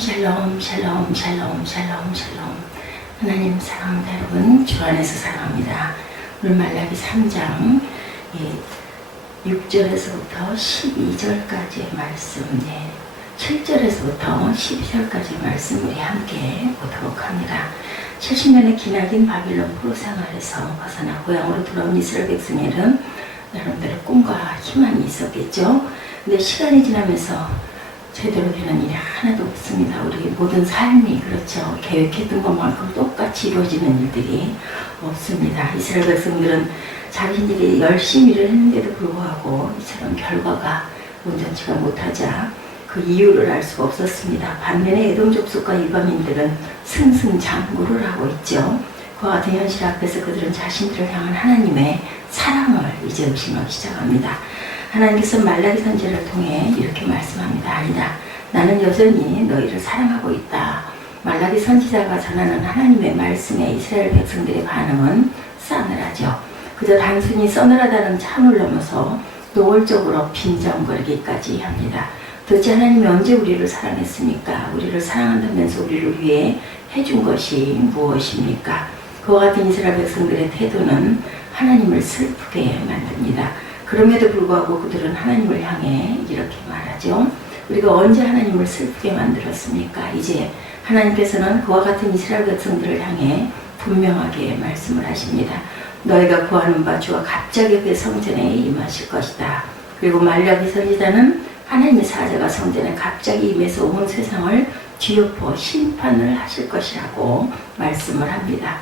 샬롬 샬롬 샬롬 샬롬 샬롬. 하나님 사랑합니다. 여러분 주 안에서 사랑합니다. 오늘 말라기 3장 6절에서부터 12절까지의 말씀, 7절에서부터 12절까지의 말씀 우리 함께 보도록 합니다. 70년의 기나긴 바빌론 포로 생활에서 벗어나 고향으로 돌아온 이스라엘 백성에는 나름대로 꿈과 희망이 있었겠죠. 근데 시간이 지나면서 제대로 되는 일이 하나도 없습니다. 우리 모든 삶이 그렇죠. 계획했던 것만큼 똑같이 이루어지는 일들이 없습니다. 이스라엘 백성들은 자신들이 열심히 일을 했는데도 불구하고 이처럼 결과가 온전치가 못하자 그 이유를 알 수가 없었습니다. 반면에 에돔 족속과 이방인들은 승승장구를 하고 있죠. 그와 같은 현실 앞에서 그들은 자신들을 향한 하나님의 사랑을 이제 의심하기 시작합니다. 하나님께서 말라기 선지자를 통해 이렇게 말씀합니다. 아니다. 나는 여전히 너희를 사랑하고 있다. 말라기 선지자가 전하는 하나님의 말씀에 이스라엘 백성들의 반응은 싸늘하죠. 그저 단순히 서늘하다는 참을 넘어서 노골적으로 빈정거리기까지 합니다. 도대체 하나님이 언제 우리를 사랑했습니까? 우리를 사랑한다면서 우리를 위해 해준 것이 무엇입니까? 그와 같은 이스라엘 백성들의 태도는 하나님을 슬프게 만듭니다. 그럼에도 불구하고 그들은 하나님을 향해 이렇게 말하죠. 우리가 언제 하나님을 슬프게 만들었습니까? 이제 하나님께서는 그와 같은 이스라엘 백성들을 향해 분명하게 말씀을 하십니다. 너희가 구하는 바 주와 갑자기 그 성전에 임하실 것이다. 그리고 말라기 선지자는 하나님의 사자가 성전에 갑자기 임해서 온 세상을 뒤엎어 심판을 하실 것이라고 말씀을 합니다.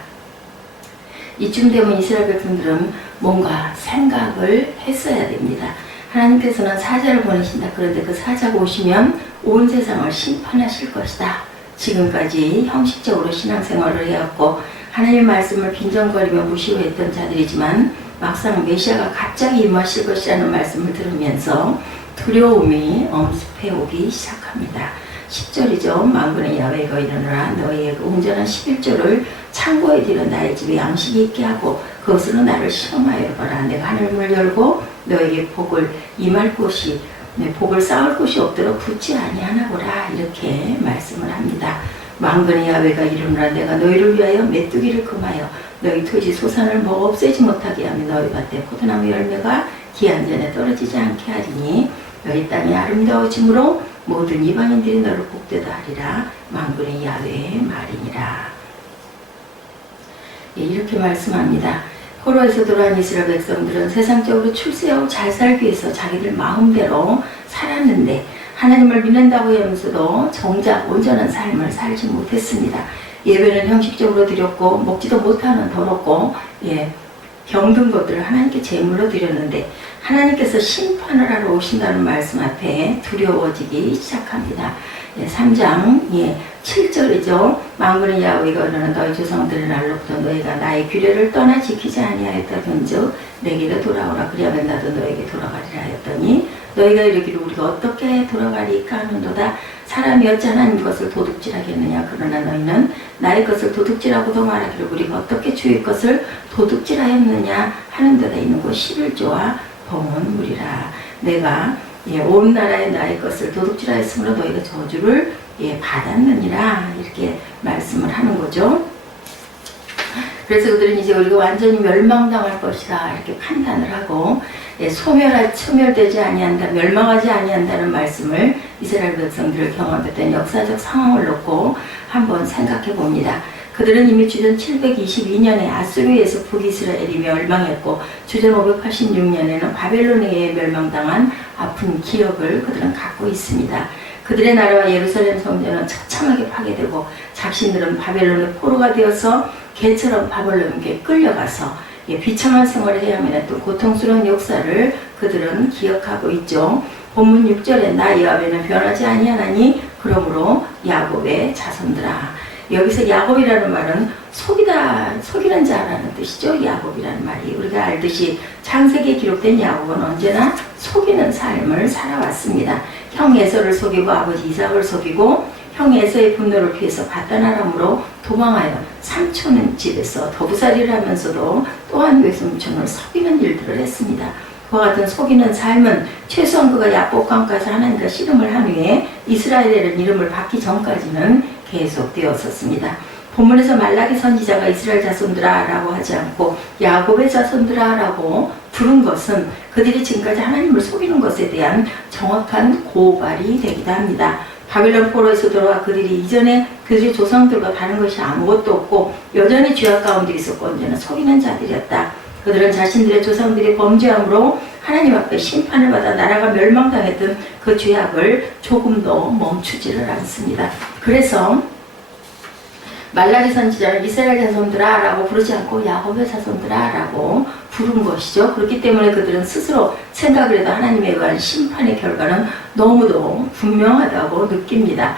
이쯤 되면 이스라엘 백성들은 뭔가 생각을 했어야 됩니다. 하나님께서는 사자를 보내신다. 그런데 그 사자가 오시면 온 세상을 심판하실 것이다. 지금까지 형식적으로 신앙생활을 해왔고 하나님의 말씀을 빈정거리며 무시했던 자들이지만 막상 메시아가 갑자기 임하실 것이라는 말씀을 들으면서 두려움이 엄습해오기 시작합니다. 10절이죠. 만군의 야훼가 일어나라. 너희의 온전한 11조를 창고에 들여 나의 집에 양식이 있게 하고 그것으로 나를 시험하여 봐라. 내가 하늘문을 열고 너에게 복을 임할 곳이 복을 쌓을 곳이 없도록 붙지 아니하나보라. 이렇게 말씀을 합니다. 만군의 야훼가 일어나라. 내가 너희를 위하여 메뚜기를 금하여 너희 토지 소산을 먹어 없애지 못하게 하며 너희 밭에 포도나무 열매가 기한 전에 떨어지지 않게 하리니 너희 땅이 아름다워짐으로 모든 이방인들이 너를 복되다 하리라. 만군의 야훼의 말이니라. 이렇게 말씀합니다. 포로에서 돌아온 이스라엘 백성들은 세상적으로 출세하고 잘 살기 위해서 자기들 마음대로 살았는데 하나님을 믿는다고 하면서도 정작 온전한 삶을 살지 못했습니다. 예배는 형식적으로 드렸고 먹지도 못하는 더럽고 병든 것들을 하나님께 제물로 드렸는데 하나님께서 심판을 하러 오신다는 말씀 앞에 두려워지기 시작합니다. 3장 7절이죠. 만군의 야훼가 너는 너희 조상들의 날로부터 너희가 나의 규례를 떠나 지키지 아니하였다던즉 내게로 돌아오라. 그리하면 나도 너에게 돌아가리라 하였더니 너희가 이르기를 우리가 어떻게 돌아가리까 하는도다. 사람이 어찌 하나님 것을 도둑질하겠느냐. 그러나 너희는 나의 것을 도둑질하고도 말하기를 우리가 어떻게 주의 것을 도둑질하였느냐 하는도다. 이는 곧 11조와 봉헌 물이라. 내가 온 나라의 나의 것을 도둑질하였으므로 너희가 저주를 받았느니라. 이렇게 말씀을 하는 거죠. 그래서 그들은 이제 우리가 완전히 멸망당할 것이다 이렇게 판단을 하고 소멸되지 아니한다, 멸망하지 아니한다는 말씀을 이스라엘 백성들을 경험했던 역사적 상황을 놓고 한번 생각해 봅니다. 그들은 이미 주전 722년에 아수르에서 북이스라엘이 멸망했고 주전 586년에는 바벨론에 의해 멸망당한 아픈 기억을 그들은 갖고 있습니다. 그들의 나라와 예루살렘 성전은 처참하게 파괴되고 자신들은 바벨론의 포로가 되어서 개처럼 바벨론에게 끌려가서 비참한 생활을 해야 하면 또 고통스러운 역사를 그들은 기억하고 있죠. 본문 6절에 나 야훼는 변하지 아니하나니 그러므로 야곱의 자손들아. 여기서 야곱이라는 말은 속이는 자라는 뜻이죠. 야곱이라는 말이 우리가 알듯이 창세기에 기록된 야곱은 언제나 속이는 삶을 살아왔습니다. 형 에서를 속이고 아버지 이삭을 속이고 형 에서의 분노를 피해서 바다나람으로 도망하여 삼촌은 집에서 더부살이를 하면서도 또한 외삼촌을 속이는 일들을 했습니다. 그와 같은 속이는 삶은 최소한 그가 야복강 가서 하나님과 씨름을 한 후에 이스라엘이라는 이름을 받기 전까지는 계속되었었습니다. 본문에서 말라기 선지자가 이스라엘 자손들아 라고 하지 않고 야곱의 자손들아 라고 부른 것은 그들이 지금까지 하나님을 속이는 것에 대한 정확한 고발이 되기도 합니다. 바벨론 포로에서 돌아와 그들이 이전에 그들의 조상들과 다른 것이 아무것도 없고 여전히 죄악 가운데 있었고 언제나 속이는 자들이었다. 그들은 자신들의 조상들이 범죄함으로 하나님 앞에 심판을 받아 나라가 멸망당했던 그 죄악을 조금도 멈추지를 않습니다. 그래서 말라기 선지자를 이스라엘 자손들아 라고 부르지 않고 야곱의 자손들아 라고 부른 것이죠. 그렇기 때문에 그들은 스스로 생각을 해도 하나님에 의한 심판의 결과는 너무도 분명하다고 느낍니다.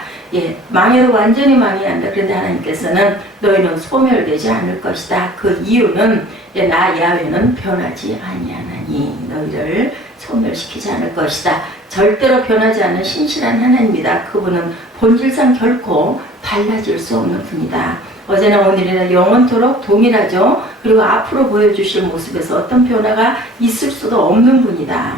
망해도 완전히 망해야 한다. 그런데 하나님께서는 너희는 소멸되지 않을 것이다. 그 이유는 나 야훼는 변하지 아니하나니 너희를 소멸시키지 않을 것이다. 절대로 변하지 않는 신실한 하나님이다. 그분은 본질상 결코 달라질 수 없는 분이다. 어제나 오늘이나 영원토록 동일하죠. 그리고 앞으로 보여주실 모습에서 어떤 변화가 있을 수도 없는 분이다.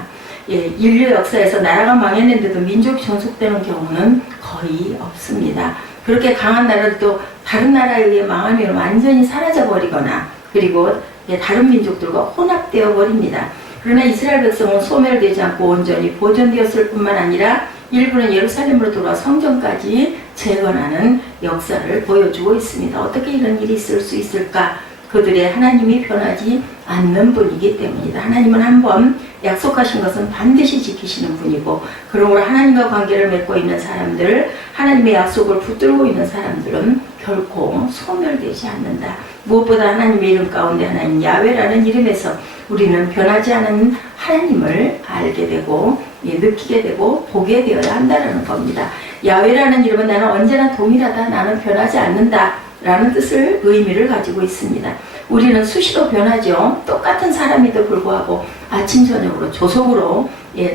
인류 역사에서 나라가 망했는데도 민족이 존속되는 경우는 거의 없습니다. 그렇게 강한 나라도 다른 나라에 의해 망하면 완전히 사라져버리거나 그리고 다른 민족들과 혼합되어 버립니다. 그러나 이스라엘 백성은 소멸되지 않고 온전히 보존되었을 뿐만 아니라 일부는 예루살렘으로 돌아와 성전까지 재건하는 역사를 보여주고 있습니다. 어떻게 이런 일이 있을 수 있을까? 그들의 하나님이 변하지 않는 분이기 때문이다. 하나님은 한번 약속하신 것은 반드시 지키시는 분이고 그러므로 하나님과 관계를 맺고 있는 사람들, 하나님의 약속을 붙들고 있는 사람들은 결코 소멸되지 않는다. 무엇보다 하나님의 이름 가운데 하나님 야훼라는 이름에서 우리는 변하지 않은 하나님을 알게 되고 느끼게 되고 보게 되어야 한다는 겁니다. 야훼라는 이름은 나는 언제나 동일하다. 나는 변하지 않는다. 라는 뜻을 의미를 가지고 있습니다. 우리는 수시로 변하죠. 똑같은 사람에도 불구하고 아침 저녁으로 조속으로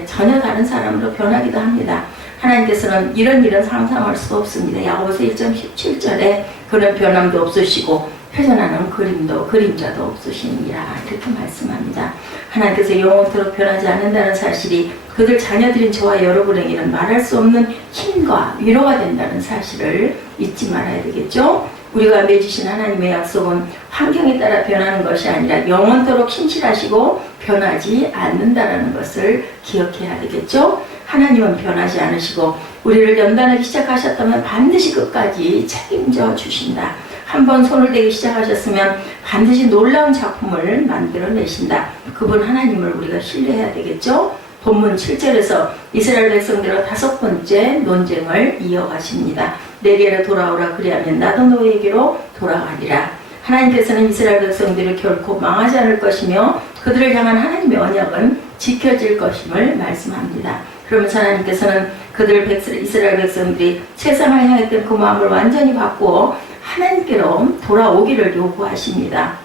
전혀 다른 사람으로 변하기도 합니다. 하나님께서는 이런 일은 상상할 수 없습니다. 야고보서 1.17절에 그는 변함도 없으시고 회전하는 그림자도 없으시니라 이렇게 말씀합니다. 하나님께서 영원토록 변하지 않는다는 사실이 그들 자녀들인 저와 여러분에게는 말할 수 없는 힘과 위로가 된다는 사실을 잊지 말아야 되겠죠. 우리가 맺으신 하나님의 약속은 환경에 따라 변하는 것이 아니라 영원토록 신실하시고 변하지 않는다는 것을 기억해야 되겠죠. 하나님은 변하지 않으시고 우리를 연단하기 시작하셨다면 반드시 끝까지 책임져 주신다. 한번 손을 대기 시작하셨으면 반드시 놀라운 작품을 만들어내신다. 그분 하나님을 우리가 신뢰해야 되겠죠. 본문 7절에서 이스라엘 백성들과 5번째 논쟁을 이어가십니다. 내게로 돌아오라 그리하면 나도 너에게로 돌아가리라. 하나님께서는 이스라엘 백성들을 결코 망하지 않을 것이며 그들을 향한 하나님의 언약은 지켜질 것임을 말씀합니다. 그러면서 하나님께서는 이스라엘 백성들이 세상을 향했던 그 마음을 완전히 바꾸어 하나님께로 돌아오기를 요구하십니다.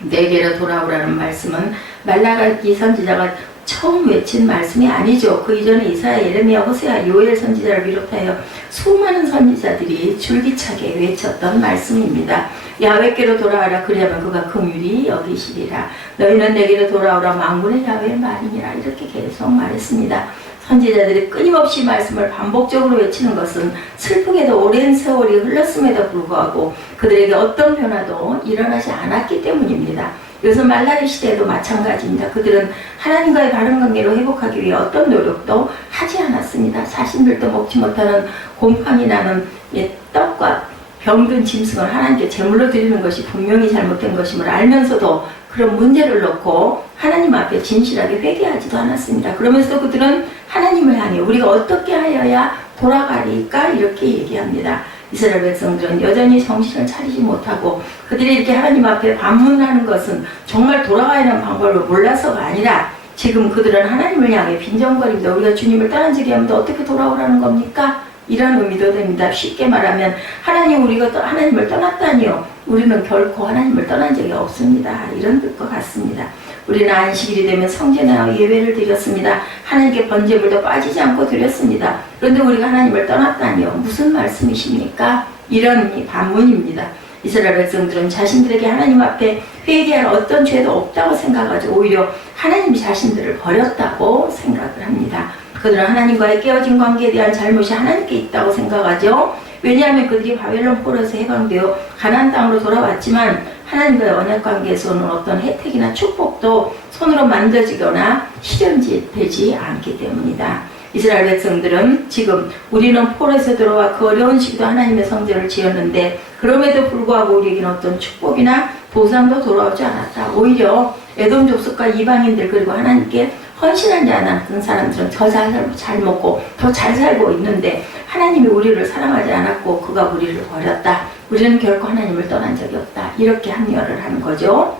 내게로 돌아오라는 말씀은 말라기 선지자가 처음 외친 말씀이 아니죠. 그 이전에 이사야, 예레미야, 호세아, 요엘 선지자를 비롯하여 수많은 선지자들이 줄기차게 외쳤던 말씀입니다. 야훼께로 돌아와라 그리하면 그가 긍휼히 여기시리라. 너희는 내게로 돌아오라 만군의 야훼의 말이니라. 이렇게 계속 말했습니다. 선지자들이 끊임없이 말씀을 반복적으로 외치는 것은 슬프게도 오랜 세월이 흘렀음에도 불구하고 그들에게 어떤 변화도 일어나지 않았기 때문입니다. 요즘 말라기 시대에도 마찬가지입니다. 그들은 하나님과의 바른 관계로 회복하기 위해 어떤 노력도 하지 않았습니다. 자신들도 먹지 못하는 곰팡이 나는 떡과 병든 짐승을 하나님께 제물로 드리는 것이 분명히 잘못된 것임을 알면서도 그런 문제를 놓고 하나님 앞에 진실하게 회개하지도 않았습니다. 그러면서 그들은 하나님을 향해 우리가 어떻게 하여야 돌아가리까 이렇게 얘기합니다. 이스라엘 백성들은 여전히 정신을 차리지 못하고 그들이 이렇게 하나님 앞에 반문하는 것은 정말 돌아가야 하는 방법을 몰라서가 아니라 지금 그들은 하나님을 향해 빈정거립니다. 우리가 주님을 떠난 적이 없는데 어떻게 돌아오라는 겁니까? 이런 의미도 됩니다. 쉽게 말하면 우리가 하나님을 떠났다니요. 우리는 결코 하나님을 떠난 적이 없습니다. 이런 뜻과 같습니다. 우리는 안식일이 되면 성전에 예배를 드렸습니다. 하나님께 번제물도 빠지지 않고 드렸습니다. 그런데 우리가 하나님을 떠났다니요. 무슨 말씀이십니까? 이런 반문입니다. 이스라엘 백성들은 자신들에게 하나님 앞에 회개할 어떤 죄도 없다고 생각하지 오히려 하나님 자신들을 버렸다고 생각을 합니다. 그들은 하나님과의 깨어진 관계에 대한 잘못이 하나님께 있다고 생각하죠. 왜냐하면 그들이 바벨론 포로에서 해방되어 가나안 땅으로 돌아왔지만 하나님과의 언약 관계에서는 어떤 혜택이나 축복도 손으로 만들어지거나 실현되지 않기 때문이다. 이스라엘 백성들은 지금 우리는 포로에서 들어와 그 어려운 시기도 하나님의 성전을 지었는데 그럼에도 불구하고 우리에게는 어떤 축복이나 보상도 돌아오지 않았다. 오히려 에돔 족속과 이방인들 그리고 하나님께 헌신하지 않았던 사람들은 더 잘 먹고 더 잘 살고 있는데 하나님이 우리를 사랑하지 않았고 그가 우리를 버렸다. 우리는 결코 하나님을 떠난 적이 없다. 이렇게 합리화를 하는 거죠.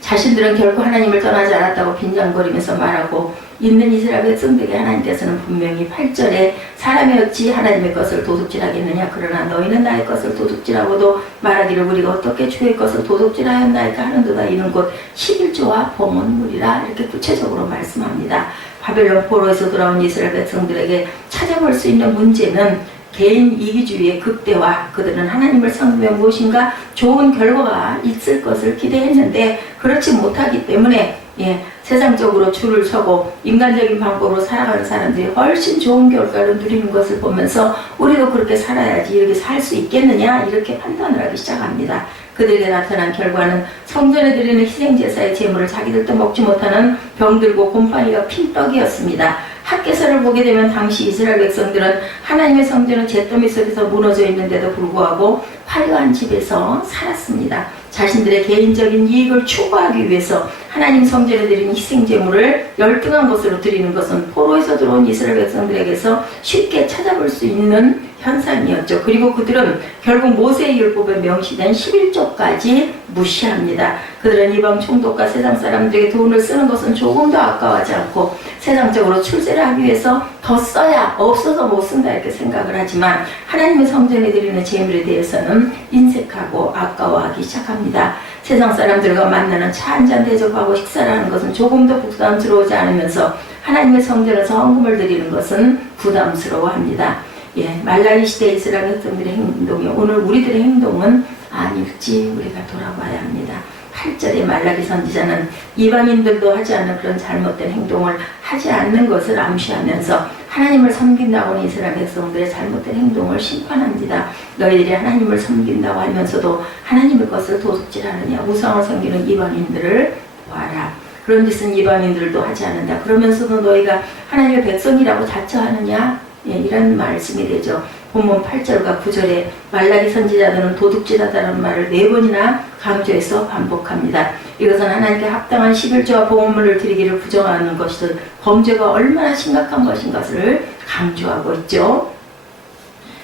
자신들은 결코 하나님을 떠나지 않았다고 빈정거리면서 말하고 있는 이스라엘 백성들에게 하나님께서는 분명히 8절에 사람이 어찌 하나님의 것을 도둑질하겠느냐 그러나 너희는 나의 것을 도둑질하고도 말하기를 우리가 어떻게 주의 것을 도둑질하였나이까 하는도다. 이는 곧 11조와 봉헌물이라 이렇게 구체적으로 말씀합니다. 바벨론 포로에서 돌아온 이스라엘 백성들에게 찾아볼 수 있는 문제는 개인 이기주의의 극대화, 그들은 하나님을 섬기면 무엇인가 좋은 결과가 있을 것을 기대했는데 그렇지 못하기 때문에 세상적으로 줄을 서고 인간적인 방법으로 살아가는 사람들이 훨씬 좋은 결과를 누리는 것을 보면서 우리도 그렇게 살아야지 이렇게 살 수 있겠느냐 이렇게 판단을 하기 시작합니다. 그들에게 나타난 결과는 성전에 드리는 희생제사의 제물을 자기들도 먹지 못하는 병들고 곰팡이가 핀 떡이었습니다. 학개서를 보게 되면 당시 이스라엘 백성들은 하나님의 성전은 잿더미 속에서 무너져 있는데도 불구하고 화려한 집에서 살았습니다. 자신들의 개인적인 이익을 추구하기 위해서 하나님 성전에 드리는 희생제물을 열등한 것으로 드리는 것은 포로에서 들어온 이스라엘 백성들에게서 쉽게 찾아볼 수 있는 현상이었죠. 그리고 그들은 결국 모세의 율법에 명시된 11조까지 무시합니다. 그들은 이방 총독과 세상 사람들에게 돈을 쓰는 것은 조금도 아까워하지 않고 세상적으로 출세를 하기 위해서 더 써야 없어서 못 쓴다 이렇게 생각을 하지만 하나님의 성전에 드리는 제물에 대해서는 인색하고 아까워하기 시작합니다. 세상 사람들과 만나는 차 한잔 대접하고 식사를 하는 것은 조금도 부담스러우지 않으면서 하나님의 성전에서 헌금을 드리는 것은 부담스러워합니다. 말라기 시대 이스라엘 백성들의 행동이 오늘 우리들의 행동은 아닐지 우리가 돌아봐야 합니다. 8절에 말라기 선지자는 이방인들도 하지 않는 그런 잘못된 행동을 하지 않는 것을 암시하면서 하나님을 섬긴다고 하는 이스라엘 백성들의 잘못된 행동을 심판합니다. 너희들이 하나님을 섬긴다고 하면서도 하나님의 것을 도둑질하느냐 우상을 섬기는 이방인들을 보아라. 그런 짓은 이방인들도 하지 않는다. 그러면서도 너희가 하나님의 백성이라고 자처하느냐 이런 말씀이 되죠. 본문 8절과 9절에 말라기 선지자들은 도둑질하다는 말을 4번이나 강조해서 반복합니다. 이것은 하나님께 합당한 11조와 봉헌물을 드리기를 부정하는 것이든 범죄가 얼마나 심각한 것인 것을 강조하고 있죠.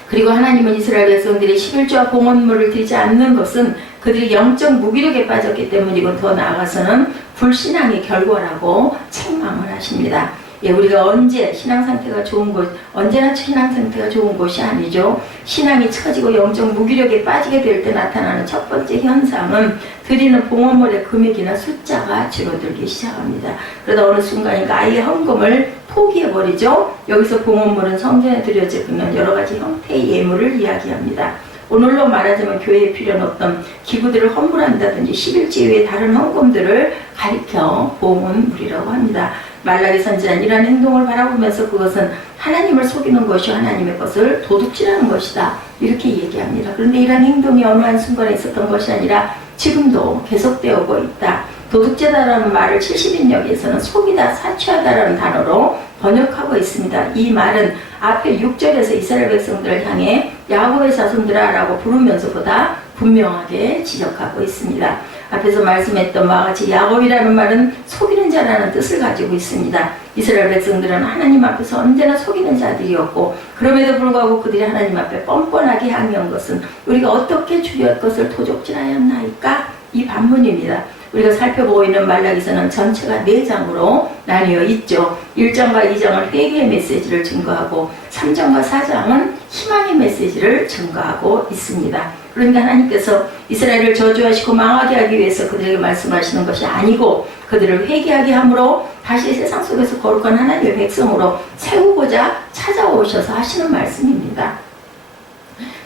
그리고 하나님은 이스라엘 백성들이 11조와 봉헌물을 드리지 않는 것은 그들이 영적 무기력에 빠졌기 때문이고 더 나아가서는 불신앙의 결과라고 책망을 하십니다. 우리가 언제 신앙 상태가 좋은 곳, 언제나 신앙 상태가 좋은 곳이 아니죠. 신앙이 처지고 영적 무기력에 빠지게 될 때 나타나는 첫 번째 현상은 드리는 봉헌물의 금액이나 숫자가 줄어들기 시작합니다. 그러다 어느 순간인가 아예 헌금을 포기해버리죠. 여기서 봉헌물은 성전에 드려지는 여러 가지 형태의 예물을 이야기합니다. 오늘로 말하자면 교회에 필요는 없던 기구들을 헌물한다든지 11조 외의 다른 헌금들을 가리켜 봉헌물이라고 합니다. 말라기 선지자는 이러한 행동을 바라보면서 그것은 하나님을 속이는 것이 하나님의 것을 도둑질하는 것이다 이렇게 얘기합니다. 그런데 이러한 행동이 어느 한순간에 있었던 것이 아니라 지금도 계속되어 오고 있다. 도둑질하다라는 말을 70인역에서는 속이다, 사취하다라는 단어로 번역하고 있습니다. 이 말은 앞에 6절에서 이스라엘 백성들을 향해 야곱의 자손들아 라고 부르면서보다 분명하게 지적하고 있습니다. 앞에서 말씀했던 바와 같이 야곱이라는 말은 속이는 자라는 뜻을 가지고 있습니다. 이스라엘 백성들은 하나님 앞에서 언제나 속이는 자들이었고 그럼에도 불구하고 그들이 하나님 앞에 뻔뻔하게 항의한 것은 우리가 어떻게 주의 것을 도둑질하였나이까? 이 반문입니다. 우리가 살펴보고 있는 말라기서는 전체가 4장으로 나뉘어 있죠. 1장과 2장은 회개의 메시지를 증거하고 3장과 4장은 희망의 메시지를 증거하고 있습니다. 그러니까 하나님께서 이스라엘을 저주하시고 망하게 하기 위해서 그들에게 말씀하시는 것이 아니고 그들을 회개하게 함으로 다시 세상 속에서 거룩한 하나님의 백성으로 세우고자 찾아오셔서 하시는 말씀입니다.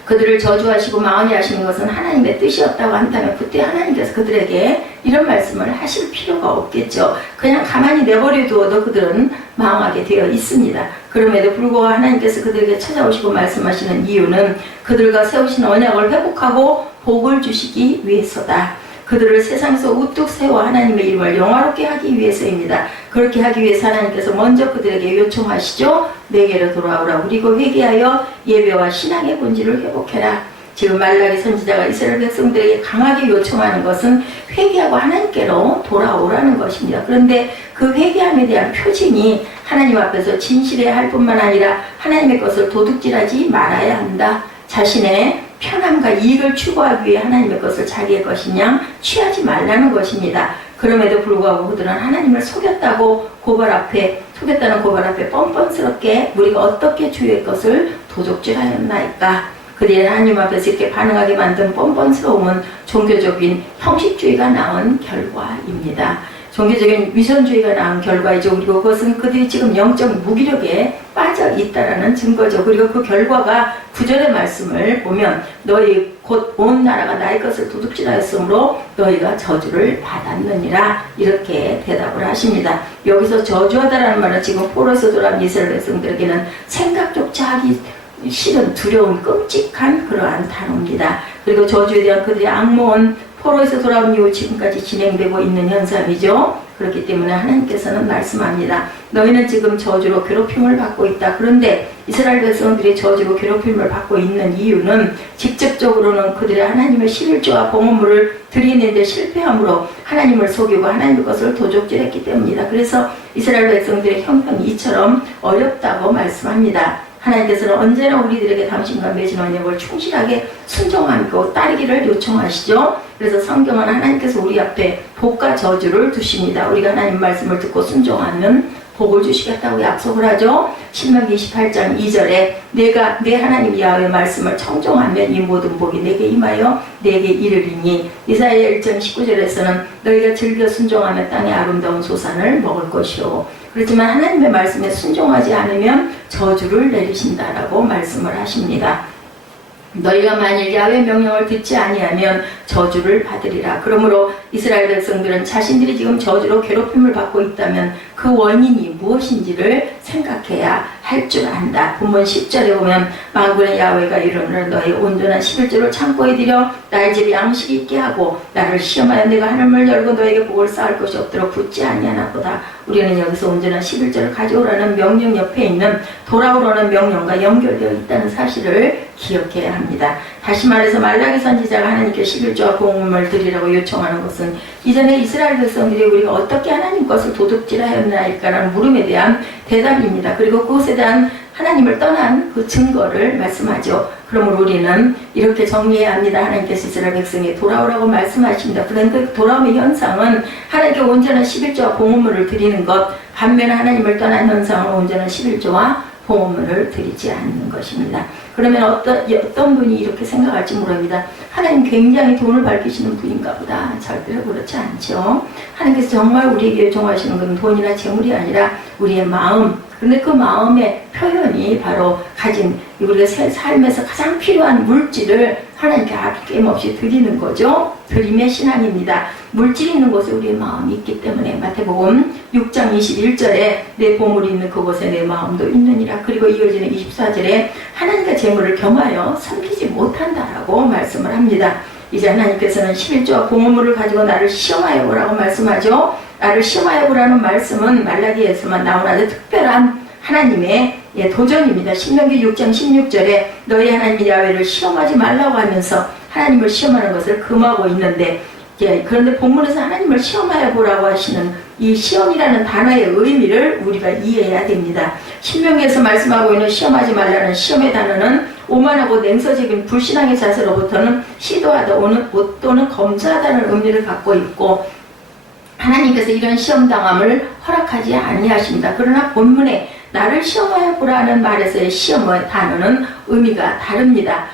그들을 저주하시고 망하게 하시는 것은 하나님의 뜻이었다고 한다면 그때 하나님께서 그들에게 이런 말씀을 하실 필요가 없겠죠. 그냥 가만히 내버려 두어도 그들은 망하게 되어 있습니다. 그럼에도 불구하고 하나님께서 그들에게 찾아오시고 말씀하시는 이유는 그들과 세우신 언약을 회복하고 복을 주시기 위해서다. 그들을 세상에서 우뚝 세워 하나님의 이름을 영화롭게 하기 위해서입니다. 그렇게 하기 위해서 하나님께서 먼저 그들에게 요청하시죠. 내게로 돌아오라. 그리고 회개하여 예배와 신앙의 본질을 회복해라. 지금 말라기 선지자가 이스라엘 백성들에게 강하게 요청하는 것은 회개하고 하나님께로 돌아오라는 것입니다. 그런데 그 회개함에 대한 표징이 하나님 앞에서 진실해야 할 뿐만 아니라 하나님의 것을 도둑질하지 말아야 한다. 자신의 편함과 이익을 추구하기 위해 하나님의 것을 자기의 것이냐 취하지 말라는 것입니다. 그럼에도 불구하고 그들은 하나님을 속였다는 고발 앞에 뻔뻔스럽게 우리가 어떻게 주의 것을 도둑질하였나이까. 그들이 하나님 앞에서 이렇게 반응하게 만든 뻔뻔스러움은 종교적인 형식주의가 낳은 결과입니다. 종교적인 위선주의가 낳은 결과이죠. 그리고 그것은 그들이 지금 영적 무기력에 빠져 있다라는 증거죠. 그리고 그 결과가 9절의 말씀을 보면 너희 곧 온 나라가 나의 것을 도둑질하였으므로 너희가 저주를 받았느니라 이렇게 대답을 하십니다. 여기서 저주하다라는 말은 지금 포로에서 돌아온 이스라엘 백성들에게는 생각조차 하기 싫은 두려운 끔찍한 그러한 단어입니다. 그리고 저주에 대한 그들의 악몽은 포로에서 돌아온 이후 지금까지 진행되고 있는 현상이죠. 그렇기 때문에 하나님께서는 말씀합니다. 너희는 지금 저주로 괴롭힘을 받고 있다. 그런데 이스라엘 백성들이 저주로 괴롭힘을 받고 있는 이유는 직접적으로는 그들의 하나님의 11조와 봉헌물을 드리는데 실패함으로 하나님을 속이고 하나님의 것을 도적질했기 때문이다. 그래서 이스라엘 백성들의 형편이 이처럼 어렵다고 말씀합니다. 하나님께서는 언제나 우리들에게 당신과 맺은 언약을 충실하게 순종하고 따르기를 요청하시죠. 그래서 성경은 하나님께서 우리 앞에 복과 저주를 두십니다. 우리가 하나님 말씀을 듣고 순종하면 복을 주시겠다고 약속을 하죠. 신명기 28장 2절에 내가 내 하나님 야훼의 말씀을 청종하면 이 모든 복이 내게 임하여 내게 이르리니. 이사야 1장 19절에서는 너희가 즐겨 순종하면 땅의 아름다운 소산을 먹을 것이요. 그렇지만 하나님의 말씀에 순종하지 않으면 저주를 내리신다라고 말씀을 하십니다. 너희가 만일 야훼 명령을 듣지 아니하면 저주를 받으리라. 그러므로 이스라엘 백성들은 자신들이 지금 저주로 괴롭힘을 받고 있다면 그 원인이 무엇인지를 생각해야 할 줄 안다. 본문 10절에 보면 만군의 야훼가 이르노니 너희 온전한 11조를 창고에 들여 나의 집에 양식이 있게 하고 나를 시험하여 내가 하늘을 열고 너에게 복을 쌓을 것이 없도록 붙지 아니하나보다. 우리는 여기서 온전한 11조를 가져오라는 명령 옆에 있는 돌아오라는 명령과 연결되어 있다는 사실을 기억해야 합니다. 다시 말해서 말라기 선지자가 하나님께 11조와 봉헌물을 드리라고 요청하는 것은 이전에 이스라엘 백성들이 우리가 어떻게 하나님 것을 도둑질하였나이까라는 물음에 대한 대답입니다. 그리고 그것에 대한 하나님을 떠난 그 증거를 말씀하죠. 그러므로 우리는 이렇게 정리해야 합니다. 하나님께서 이스라엘 백성에 돌아오라고 말씀하십니다. 그런데 그 돌아옴의 현상은 하나님께 온전한 11조와 봉헌물을 드리는 것, 반면에 하나님을 떠난 현상은 온전한 11조와 봉헌물을 드리지 않는 것입니다. 그러면 어떤 분이 이렇게 생각할지 모릅니다. 하나님 굉장히 돈을 밝히시는 분인가 보다. 절대로 그렇지 않죠. 하나님께서 정말 우리에게 요청하시는 건 돈이나 재물이 아니라 우리의 마음. 그런데 그 마음의 표현이 바로 가진 우리가 삶에서 가장 필요한 물질을 하나님께 아낌없이 드리는 거죠. 드림의 신앙입니다. 물질이 있는 곳에 우리의 마음이 있기 때문에 마태복음 6장 21절에 내 보물이 있는 그곳에 내 마음도 있느니라. 그리고 이어지는 24절에 하나님과 재물을 겸하여 섬기지 못한다라고 말씀을 합니다. 이제 하나님께서는 11조와 봉헌물을 가지고 나를 시험하여 보라고 말씀하죠. 나를 시험하여 보라는 말씀은 말라기에서만 나온 아주 특별한 하나님의 도전입니다. 신명기 6장 16절에 너희 하나님 야훼를 시험하지 말라고 하면서 하나님을 시험하는 것을 금하고 있는데, 그런데 본문에서 하나님을 시험하여 보라고 하시는 이 시험이라는 단어의 의미를 우리가 이해해야 됩니다. 신명기에서 말씀하고 있는 시험하지 말라는 시험의 단어는 오만하고 냉소적인 불신앙의 자세로부터는 시도하다 또는 검사하다는 의미를 갖고 있고, 하나님께서 이런 시험당함을 허락하지 아니하십니다. 그러나 본문에 나를 시험하여 보라는 말에서의 시험의 단어는 의미가 다릅니다.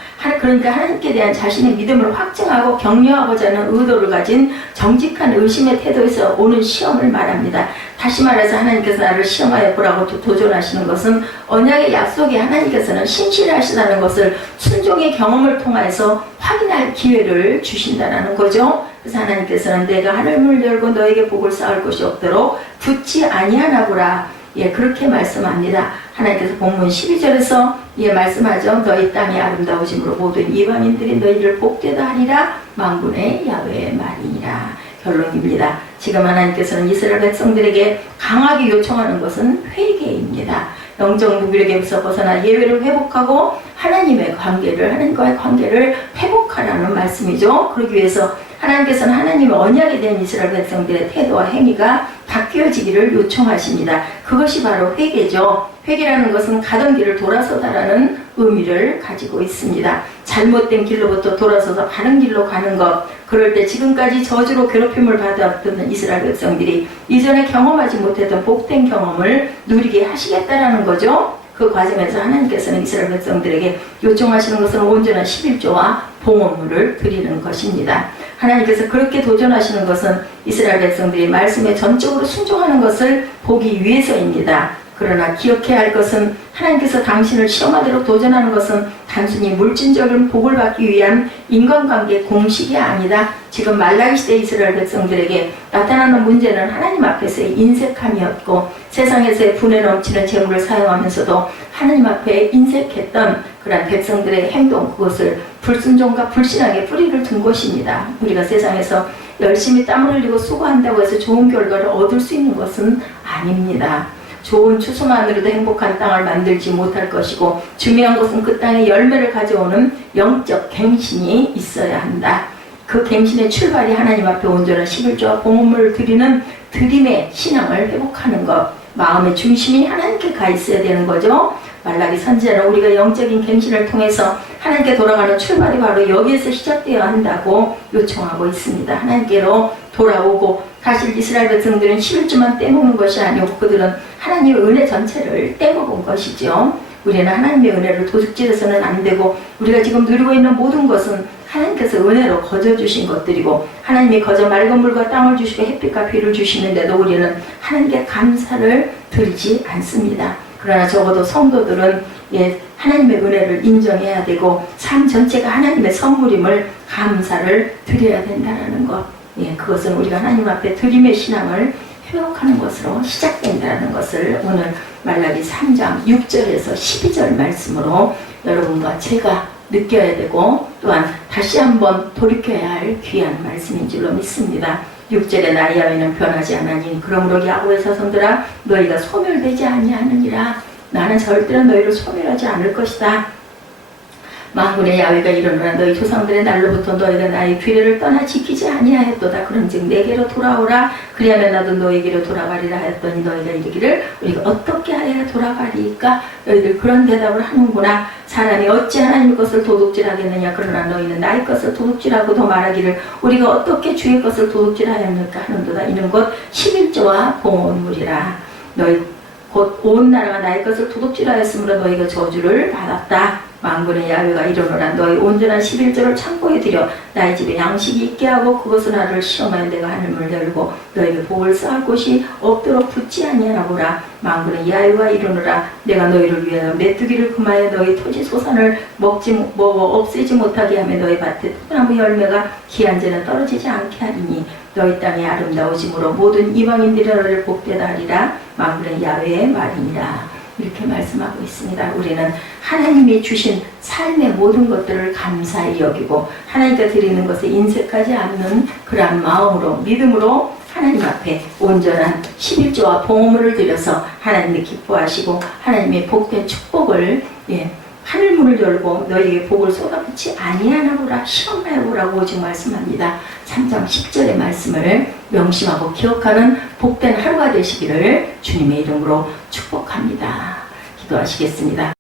그러니까 하나님께 대한 자신의 믿음을 확증하고 격려하고자 하는 의도를 가진 정직한 의심의 태도에서 오는 시험을 말합니다. 다시 말해서 하나님께서 나를 시험하여 보라고 도전하시는 것은 언약의 약속에 하나님께서는 신실하시다는 것을 순종의 경험을 통해서 확인할 기회를 주신다는 거죠. 그래서 하나님께서는 내가 하늘문을 열고 너에게 복을 쌓을 것이 없도록 붙지 아니하나 보라. 예, 그렇게 말씀합니다. 하나님께서 본문 12절에서 예, 말씀하죠. 너희 땅이 아름다우심으로 모든 이방인들이 너희를 복되다 하리라. 만군의 야훼의 말이니라. 결론입니다. 지금 하나님께서는 이스라엘 백성들에게 강하게 요청하는 것은 회개입니다. 영적 무기력에서 벗어나 예외를 회복하고 하나님과의 관계를 회복하라는 말씀이죠. 그러기 위해서 하나님께서는 하나님의 언약에 대한 이스라엘 백성들의 태도와 행위가 바뀌어지기를 요청하십니다. 그것이 바로 회개죠. 회개라는 것은 가던 길을 돌아서다라는 의미를 가지고 있습니다. 잘못된 길로부터 돌아서서 바른 길로 가는 것. 그럴 때 지금까지 저주로 괴롭힘을 받았던 이스라엘 백성들이 이전에 경험하지 못했던 복된 경험을 누리게 하시겠다라는 거죠. 그 과정에서 하나님께서는 이스라엘 백성들에게 요청하시는 것은 온전한 11조와 봉헌물을 드리는 것입니다. 하나님께서 그렇게 도전하시는 것은 이스라엘 백성들이 말씀에 전적으로 순종하는 것을 보기 위해서입니다. 그러나 기억해야 할 것은 하나님께서 당신을 시험하도록 도전하는 것은 단순히 물질적인 복을 받기 위한 인간관계 공식이 아니다. 지금 말라기 시대 이스라엘 백성들에게 나타나는 문제는 하나님 앞에서의 인색함이었고 세상에서의 분에 넘치는 재물을 사용하면서도 하나님 앞에 인색했던 그런 백성들의 행동, 그것을 불순종과 불신앙에 뿌리를 둔 것입니다. 우리가 세상에서 열심히 땀을 흘리고 수고한다고 해서 좋은 결과를 얻을 수 있는 것은 아닙니다. 좋은 추수만으로도 행복한 땅을 만들지 못할 것이고 중요한 것은 그 땅에 열매를 가져오는 영적 갱신이 있어야 한다. 그 갱신의 출발이 하나님 앞에 온전한 11조와 봉헌물을 드리는 드림의 신앙을 회복하는 것. 마음의 중심이 하나님께 가 있어야 되는 거죠. 말라기 선지자는 우리가 영적인 갱신을 통해서 하나님께 돌아가는 출발이 바로 여기에서 시작되어야 한다고 요청하고 있습니다. 하나님께로 돌아오고 사실 이스라엘 백성들은 11조만 떼먹는 것이 아니고 그들은 하나님의 은혜 전체를 떼먹은 것이죠. 우리는 하나님의 은혜를 도둑질해서는 안 되고 우리가 지금 누리고 있는 모든 것은 하나님께서 은혜로 거저주신 것들이고 하나님이 거저 맑은 물과 땅을 주시고 햇빛과 비를 주시는데도 우리는 하나님께 감사를 드리지 않습니다. 그러나 적어도 성도들은 하나님의 은혜를 인정해야 되고 삶 전체가 하나님의 선물임을 감사를 드려야 된다는 것. 그것은 우리가 하나님 앞에 드림의 신앙을 회복하는 것으로 시작된다는 것을 오늘 말라기 3장 6절에서 12절 말씀으로 여러분과 제가 느껴야 되고 또한 다시 한번 돌이켜야 할 귀한 말씀인 줄로 믿습니다. 6절에 나의 야훼는 변하지 않으니 그러므로 야곱의 자손들아 너희가 소멸되지 아니하느니라. 나는 절대로 너희를 소멸하지 않을 것이다. 만군의 야훼가 이르노라. 너희 조상들의 날로부터 너희가 나의 규례를 떠나 지키지 아니하였도다. 그런즉 내게로 돌아오라. 그리하면 나도 너희에게로 돌아가리라 하였더니 너희가 이르기를 우리가 어떻게 하여야 돌아가리까? 너희들 그런 대답을 하는구나. 사람이 어찌 하나님의 것을 도둑질하겠느냐. 그러나 너희는 나의 것을 도둑질하고도 말하기를 우리가 어떻게 주의 것을 도둑질하였느까 하는도다. 이는 곧 11조와 봉헌물이라. 너희 곧 온 나라가 나의 것을 도둑질하였으므로 너희가 저주를 받았다. 만군의 야훼가 이르노라. 너희 온전한 11조를 창고에 들여 나의 집에 양식이 있게 하고 그것은 나를 시험하여 내가 하늘문을 열고 너희에게 복을 쌓을 곳이 없도록 붙지 아니하나 보라. 만군의 야훼가 이르노라. 내가 너희를 위하여 메뚜기를 금하여 너희 토지 소산을 먹어 없애지 못하게 하며 너희 밭에 포도나무 열매가 기한제는 떨어지지 않게 하리니 너희 땅이 아름다우심으로 모든 이방인들이 너를 복되다 하리라. 만군의 야훼의 말이니라. 이렇게 말씀하고 있습니다. 우리는 하나님이 주신 삶의 모든 것들을 감사히 여기고 하나님께 드리는 것에 인색하지 않는 그러한 마음으로 믿음으로 하나님 앞에 온전한 11조와 봉헌물을 드려서 하나님이 기뻐하시고 하나님의 복된 축복을 하늘문을 열고 너희에게 복을 쏟아붓지 아니하나 보라. 시험하여 보라고 오직 말씀합니다. 3장 10절의 말씀을 명심하고 기억하는 복된 하루가 되시기를 주님의 이름으로 축복합니다. 기도하시겠습니다.